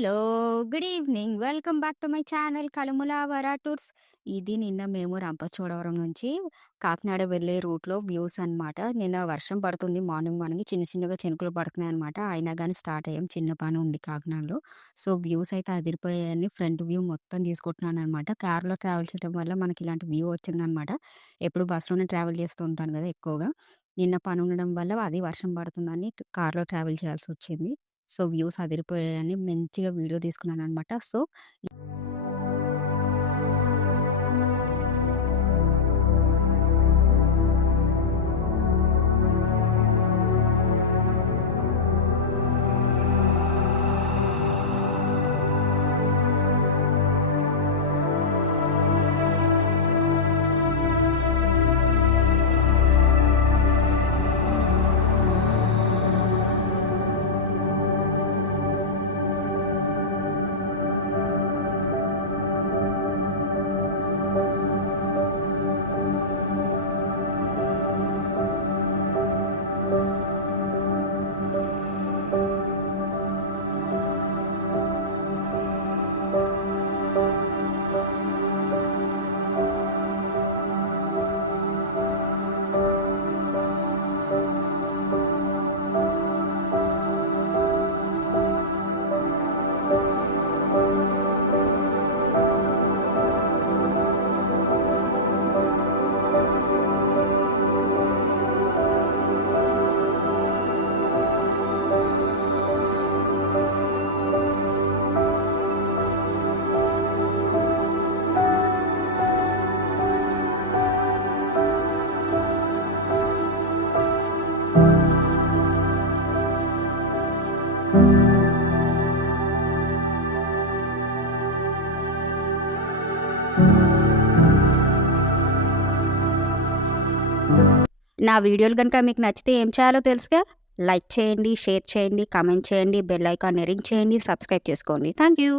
Hello! Good evening. Welcome back to my channel Kalumula Vara tours. ఇది నిన్న మేము రంపచోడవరం నుంచి కాకినాడ వెళ్ళే రూట్‌లో వ్యూస్ అనమాట. నిన్న వర్షం పడుతుంది మార్నింగ్ చిన్న చిన్నగా చినుకులు పడుతున్నాయనమాట. అయినా గాని స్టార్ట్ అయ్యాం. చిన్న పని ఉంది కాకినాడలో. సో, వ్యూస్ అయితే అదిరిపోయాయని ఫ్రంట్ వ్యూ మొత్తం తీసుకుంటున్నాననమాట. కార్‌లో ట్రావెల్ చేయడం వల్ల మనకి ఇలాంటి వ్యూ వచ్చిందనమాట. ఎప్పుడు బస్‌లోనే ట్రావెల్ చేస్తూ ఉంటాను కదా ఎక్కువగా. నిన్న పని ఉండడం వల్ల అది వర్షం పడుతుందని కార్‌లో ట్రావెల్ చేయాల్సొచ్చింది. సో, వ్యూస్ అదిరిపోయాయని మంచిగా వీడియో తీసుకున్నాననమాట. సో, నా వీడియోలు గనుక మీకు నచ్చితే ఏం చేయాలో తెలుసుగా? లైక్ చేయండి, షేర్ చేయండి, కామెంట్ చేయండి, బెల్ ఐకాన్‌ని రింగ్ చేయండి, సబ్స్క్రైబ్ చేసుకోండి. Thank you.